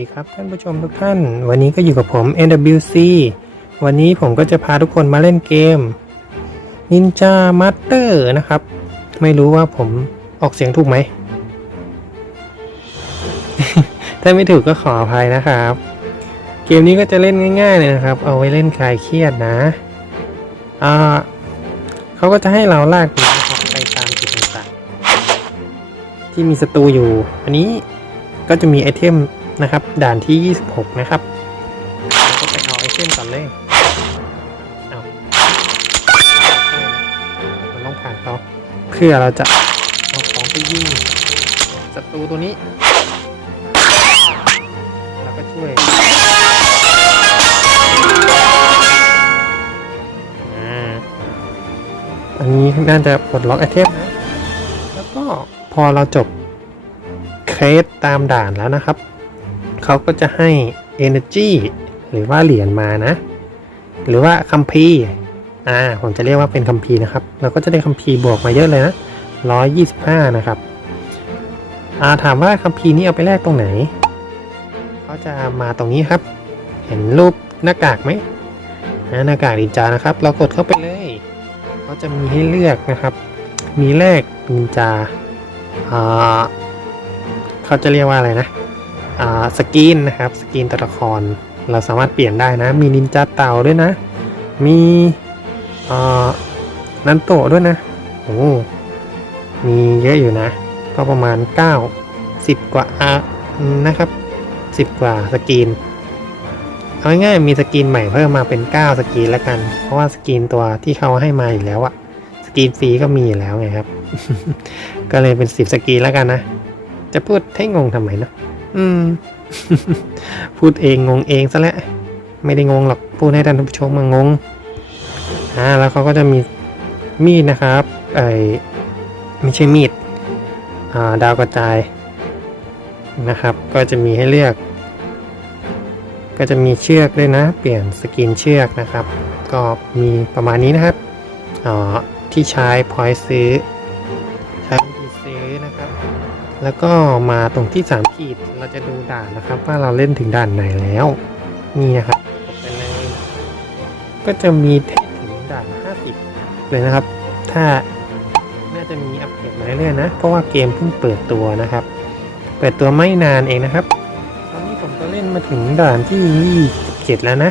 ดีครับท่านผู้ชมทุกท่าน วันนี้ก็อยู่กับผม NWC วันนี้ผมก็จะพาทุกคนมาเล่นเกม Ninja Master นะครับ ไม่รู้ว่าผมออกเสียงถูกไหม ถ้าไม่ถูกก็ขออภัยนะครับ เกมนี้ก็จะเล่นง่ายๆเลยนะครับ เอาไว้เล่นคลายเครียดนะอ่าเขาก็จะให้เราลากนะครับไปตามจุดต่างๆที่มีศัตรูอยู่ อันนี้ก็จะมีไอเทม นะครับ ด่านที่ 26 นะครับเราก็ไปเอาไอเทมก่อนเลยเอามันต้องผ่านเขาเพื่อเราจะเอาของไปยิงศัตรูตัวนี้ แล้วก็ช่วยอ่าอันนี้น่าจะปลดล็อกไอเทมนะ แล้วก็พอเราจบเคสตามด่านแล้วนะครับ เขาก็จะให้ Energy หรือว่าเหรียญมานะ หรือว่าคัมภีร์อ่าผมจะเรียกว่าเป็นคัมภีร์นะครับ เราก็จะได้คัมภีร์บวกมาเยอะเลยนะ125 นะครับอ่าถามว่าคัมภีร์นี้เอาไปแลกตรงไหนเขาจะมาตรงนี้ครับ เห็นรูปหน้ากากไหมหน้ากากนินจานะครับ เรากดเข้าไปเลยเขาจะมีให้เลือกนะครับ มีแรกนินจาอ่าเขาจะเรียกว่าอะไรนะ สกินนะครับสกินตัวละครเราสามารถเปลี่ยนได้นะ มีนินจาเต่าด้วยนะ มีนันโตด้วยนะโอ้มีเยอะอยู่นะ ก็ประมาณ 9 10 กว่าอะนะครับ 10 กว่าสกินเอาง่ายๆมีสกินใหม่เพิ่มมาเป็น 9 สกินแล้วกัน เพราะว่าสกินตัวที่เขาให้มาอยู่แล้วอะสกินฟรีก็มีอยู่แล้วไงครับ ก็เลยเป็น 10 สกินแล้วกันนะ จะพูดให้งงทำไมเนอะ อืม พูดเองงงเองซะแล้วไม่ได้งงหรอกพูดให้ท่านผู้ชมมางงอ่าแล้วเขาก็จะมีมีดนะครับไอไม่ใช่มีดอ่าดาวกระจายนะครับ ก็จะมีให้เลือก ก็จะมีเชือกด้วยนะ เปลี่ยนสกินเชือกนะครับ ก็มีประมาณนี้นะครับอ่าที่ใช้พอยซื้อ แล้วก็มาตรงที่ 3 ขีดเราจะดูด่านนะครับ ว่าเราเล่นถึงด่านไหนแล้วนี่นะครับกดไปเลยก็จะมีให้ถึงด่าน 50 เลยนะครับ ถ้าน่าจะมีอัปเดตมาเรื่อยๆนะ เพราะว่าเกมเพิ่งเปิดตัวนะครับ เปิดตัวไม่นานเองนะครับ ตอนนี้ผมก็เล่นมาถึงด่านที่ 27 แล้วนะ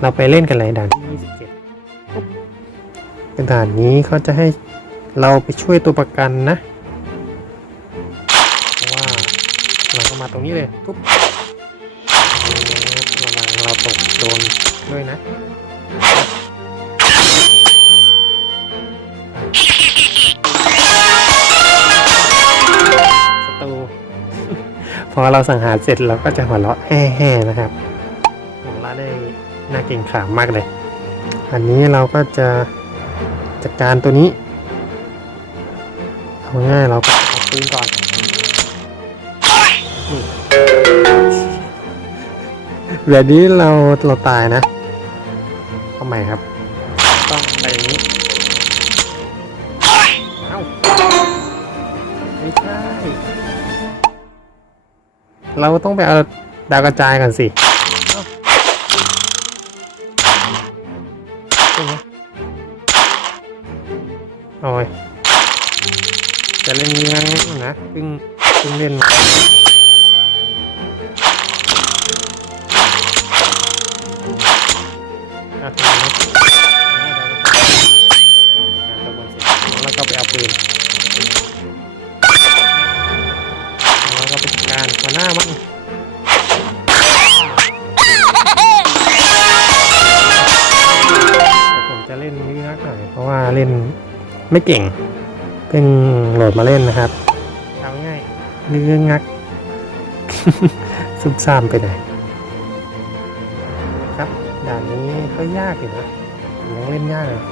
เราไปเล่นกันเลยด่านที่ 27ปุ๊บเป็นด่านนี้เขาจะให้เราไปช่วยตัวประกันนะ เราก็มาตรงนี้เลยทุบระวังเราตกโดนด้วยนะศัตรูพอเราสังหารเสร็จเราก็จะหัวเราะแห่ๆนะครับหัวเราะได้น่าเก่งขามมากเลย อันนี้เราก็จะจัดการตัวนี้เอาง่ายเราก็เอาปืนก่อน แบบนี้เราเราตายนะทำไมครับ ต้องไปอย่างนี้เอ้าไม่ใช่เราต้องไปเอาดาวกระจายกันสิเอ้าใช่ไหมโอ้ยจะเล่นเรื่องนะเพิ่งเพิ่งเล่นมา อะตรงนี้อ่าดาวกระจายอะตัวนเสร็จแล้วก็ไปเอาปืนเราก็ไปจัดการหัวหน้ามันแต่ผมจะเล่นนี้นักหน่อยเพราะว่าเล่นไม่เก่งเพิ่งโหลดมาเล่นนะครับเอาง่ายเรื่องงักซุ่มซ่ามไปหน่อย ครับ ด่านนี้ก็ยากอยู่นะผมยังเล่นยากเลย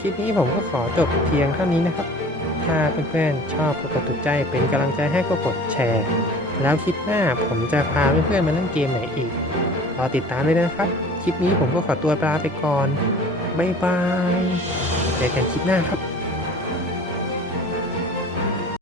คลิปนี้ผมก็ขอจบเพียงเท่านี้นะครับ ถ้าเพื่อนๆชอบก็กดถูกใจเป็นกำลังใจให้ก็กดแชร์ แล้วคลิปหน้าผมจะพาเพื่อนๆมาเล่นเกมไหนอีก รอติดตามเลยนะครับ คลิปนี้ผมก็ขอตัวลาไปก่อน บ๊ายบาย เจอกันคลิปหน้าครับ